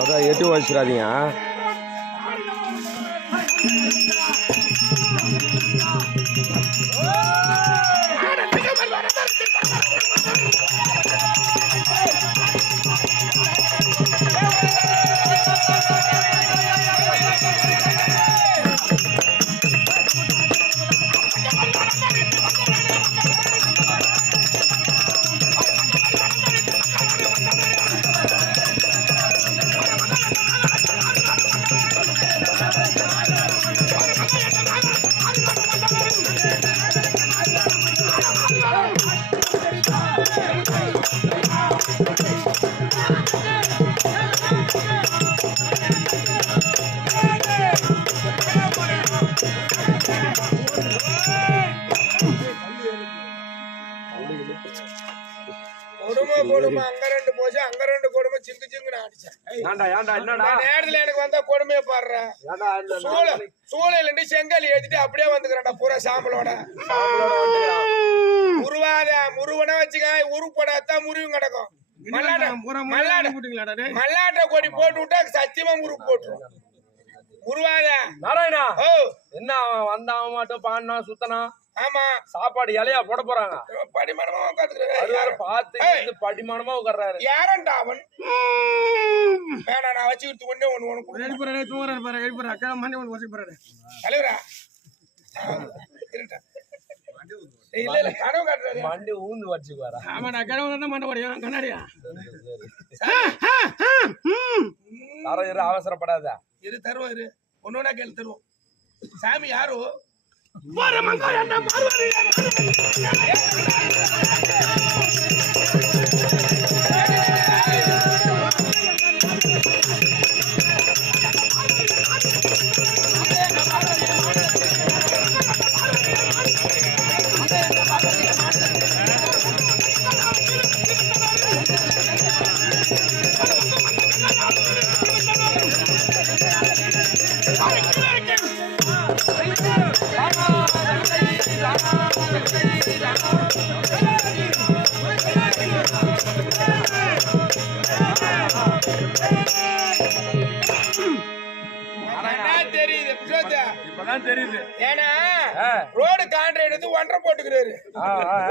அதான் எட்டு வச்சிடாதீங்க. கொடுமை அங்க ரெண்டு போச்சு, அங்க ரெண்டு கொடுமை சிங்கு சிங்குன்னு அடிச்சேன். நேரத்துல எனக்கு வந்தா கொடுமையை பாடுறேன். சூளையில செங்கல் ஏத்திட்டு அப்படியே வந்துக்கிறேன்டா பூரா சாம்பலோட. முருவனை வச்சுக்க உருப்படாதான் முறிவும் கிடக்கும். மல்லாட்ட கொடி போட்டு விட்டா சத்தியமா முருகு போட்டுரும். உருவாத நாராயணா என்ன வந்தான் மாட்டோம் பாடினா சுத்தனா. ஆமா சாப்பாடு இலையா போட போறாங்க. படிமானமா உட்காந்துக்கிறாரு. பார்த்து படிமானமா உட்கார்றாரு. யாரண்டா அவன்? வேணா நான் வச்சுக்கிட்டு கொண்டே ஒண்ணு உனக்கு தலைவரா இல்ல இல்ல கனவு காட்டுறாரு. மண்டி ஊந்து வச்சுக்குவாரா? ஆமா நான் கனவு மண்டை உடையும் கண்ணாடியா. அவசரப்படாத இரு தருவோம். இரு ஒன்னொன்னா கேள்வி தருவோம். சாமி யாரு? தெரியுது. ஏன்னா ரோடு கான்ட்ராக்ட் 1.5 போட்டுக்கிறாரு.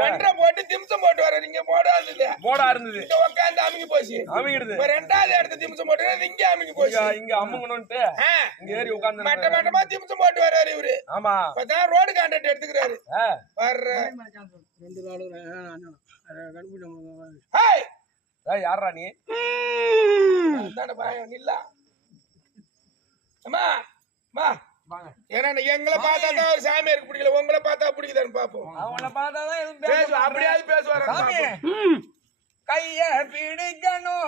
1.5 போட்டு திம்சம் போட்டு வர்றாரு. இங்க போடா இருந்தது இங்க உட்காந்து அமுங்கி போச்சு. இப்ப ரெண்டாவது இடத்து திம்சம் போட்டு இங்க அமுங்கி போச்சு. இங்க அமுங்கணும்ட்டு இங்க ஏறி உட்கார்ந்து மட்டமா திம்சம் போட்டு வர்றாரு இவரு. ஆமா இப்பதான் ரோடு கான்ட்ராக்ட் எடுத்துக்கிறாரு. யாரா நீ? ஏன்னா எங்களை பார்த்தாதான் ஒரு சாமியாருக்கு பிடிக்கல, உங்களை பார்த்தா பிடிக்குதான்னு பாப்போம். அவங்கள பார்த்தாதான் அப்படியாவது பேசுவாரு. கைய பிடிக்கணும்.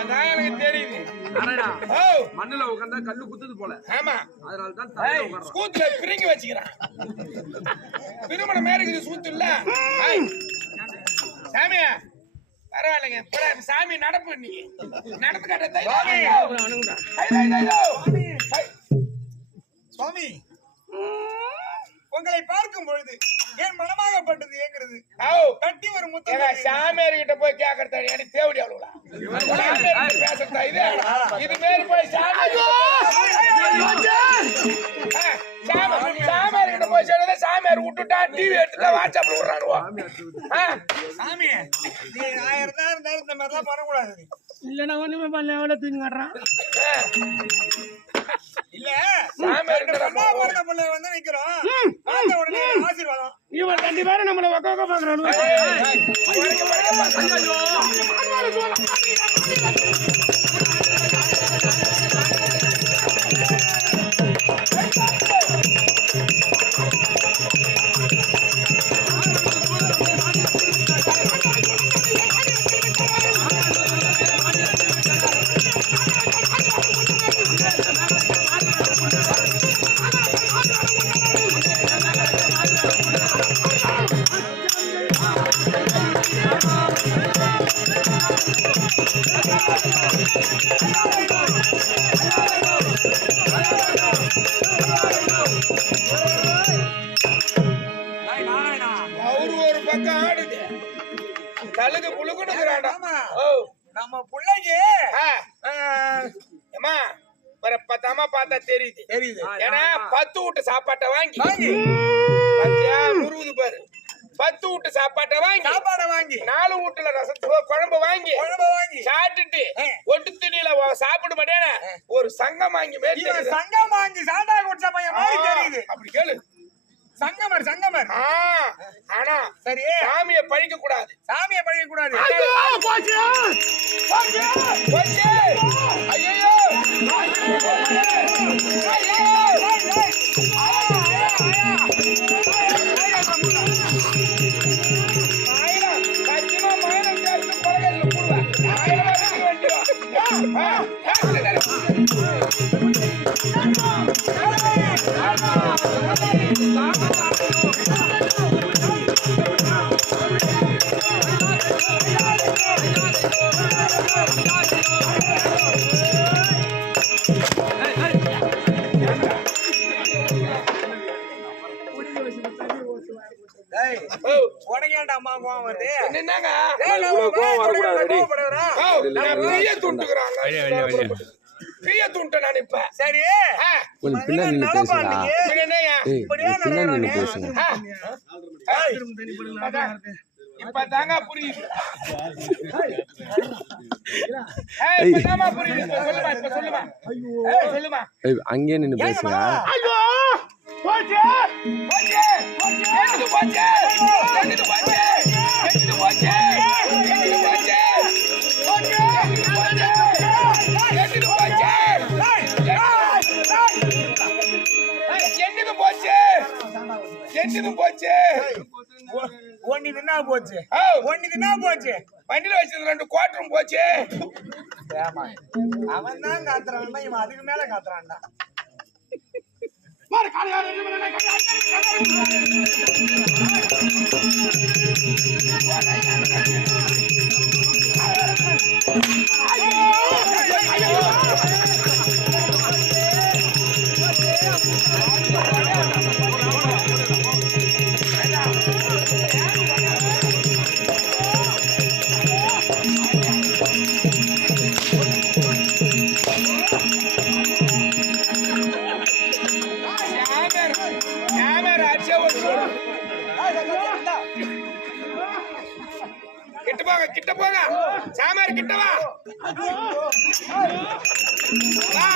அதான் எனக்கு தெரியுது. ஓ, மண்ணுல உட்கார்ந்தா கல்லு குத்துது போல, ஆமா, அதனாலதான் சூத்துல பிரிங்கி வச்சுக்கிறான். திருமணம் மேலுக்கு சூத்து இல்ல. சாமி பரவாயில்லைங்க, சாமி நடப்பு நீ நடப்பு கட்ட சுவாமி, உங்களை பார்க்கும் பொழுது என் மனமாகப்பட்டது ஏங்கிறது. கட்டி ஒரு முத்தம். சாமியார் கிட்ட போய் கேக்குறதா எனக்கு தேவடி அவ்வளவுடா பேசுறதா இது மாரி போய் சாமியார் கிட்ட போய் சொல்றத சாமியார் விட்டுட்டா டிவி எடுத்துட்டா வாட்ஸ்அப்ல விடுறானுவா. சாமி, நீ 1000 தான் இருந்தாலும் இந்த மாதிரிலாம் பண்ணக்கூடாது. இல்லைன்னா ஒண்ணுமே பண்ணல, எவ்வளோ தூங்கி காட்டுறான். இல்ல, சாமியார் பிள்ளை வந்து நிக்கிறோம், பார்த்த உடனே ஆசீர்வாதம். இவன் 2 பேரும் நம்மளை ஒக்க பாக்குறானு. அவரு ஒரு பக்கம் ஆடுது, கழுகு புழுகுனுக்குறாண்டா. நம்ம பிள்ளைக்கு ஏமா ஒரு 10 அம்மா பார்த்தா தெரியுது. ஏன்னா 10 வீட்டு சாப்பாட்டை வாங்கி பத்தியா முருகுது பாரு. 10 வீட்டு சாப்பாட்டை வாங்கி 4 வீட்டுல ரசம் குழம்பு வாங்கி சாப்பிட்டுட்டு ஒட்டு துணியில சாப்பிட மாட்டேன ஒரு சங்கம் வாங்கி சங்கம் வாங்கி சாண்டா குடிச்ச பையன் மாதிரி தெரியுது. அப்படி கேளு. சங்கமர். ஆனா சரி, சாமியை பழிக்க கூடாது. ஐயோ உனக்கு ஏன்டா அம்மா கோவம் வருது? என்னங்க கோவம் வரக்கூடாது. பிரிய தூண்ட நான் இப்ப. சரி, பின்னாடி பேசுறா. இப்ப தாங்க புரியுது. இப்பதாமா புரியுது. சொல்லுமா. அங்கே நின்னு பேசுறா. போச்சு வண்டியில வச்சது 2 குவார்டரும் போச்சு. அவன் தான் காத்துறான், இவன் அதுக்கு மேல காத்துறான்டா. கிட்ட போங்க சாமியார் கிட்ட வா. வா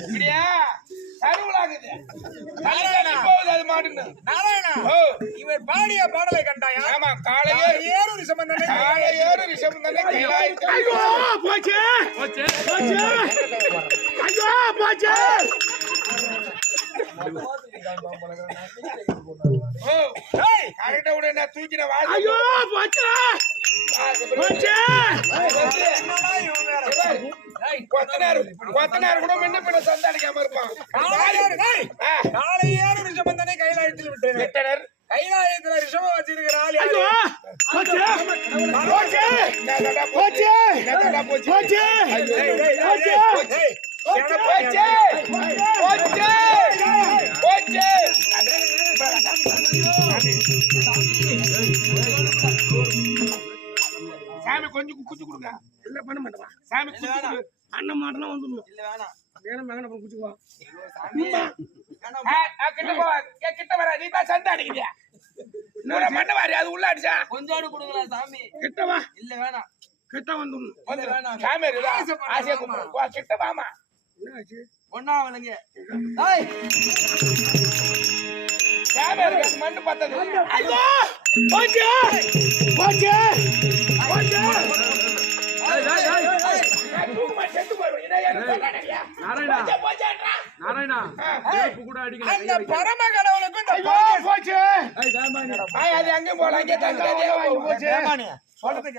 இப்படியா கருவலாகுது போகுது அது மாட்டுன்னு நாராயணா ஓ இவர் பாடிய பாடலை கண்டாயா ஆமா காலையே ஏறு ரிஷபந்தனை காலையோடு ரிஷபம் தானே கைலாயத்தில் ஐயோ போச்சு போச்சு ஐயோ போச்சு ஓ கரெக்டா விட நான் தூக்கின வாழ் ஐயோ போச்சு போச்சு கொத்தனார் கூட முன்ன பின்ன சண்டை அடிக்காம இருப்பான் காலை ஏறு ரிஷபந்தனை கைலாயத்தில் விட்டேன் விட்டனர் கைலாயத்துல ரிஷபம் வச்சிருக்கிறாள் ஐயோ போச்சு போச்சு போச்சு போச்சு போச்சு போச்சு போச்சு போச்சு போச்சு சாமி கொஞ்சம் குச்சி கொடுங்க இல்ல பண்ண மாட்டேன் சாமி குச்சி கொடு அண்ணன் மாட்டனா வந்துடணும் இல்ல வேணாம் வேணும் மேகன பண்ண குச்சிக்குவா கிட்ட போ கிட்ட வர நீ தான் சண்டை அடிக்கிறியா நூற மண்ண வாரி அது உள்ள அடிச்சா கொஞ்சோடு கொடுங்களா சாமி கிட்ட வா இல்ல வேணாம் கிட்ட வந்துடணும் வேணாம் சாமி ஆசையா கும்பிடு வா கிட்ட வாமா என்ன ஆச்சு ஒண்ணா அவளுங்க சாமி இருக்கு மண்ணு பார்த்தது ஐயோ போச்சு போச்சு போச்சு நாராயணா கூட அடிக்கல அந்த பரம கடவுளுக்கு இந்த ஐயோ போச்சு அது அங்கே போல அங்கே தங்க போச்சு சொல்றதுக்கு